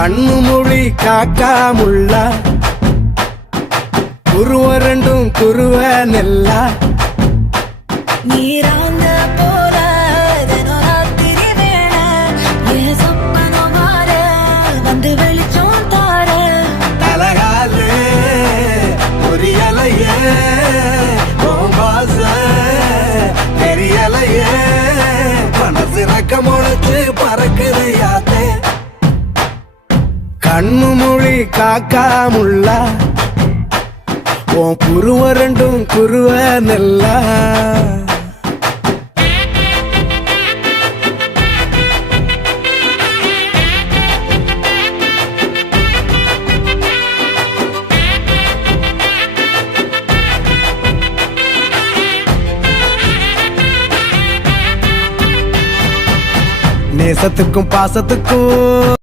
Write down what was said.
கண்ணு மொழி காக்காமுள்ள குருவ ரெண்டும் குருவ நெல்லா நீராங்க போல தினராத்திரி வேள என் சொப்பனம் மாற வந்து வெளிச்சம் தார தலகாலே பொரியலையே பாச தெரியலையே மனசு ரக்க முளைச்சு பறக்குது யாத்தே கண்ணு மொழி காக்காமுள்ள உன் குருவ ரெண்டும் குருவ நெல்லா நேசத்துக்கும் பாசத்துக்கும்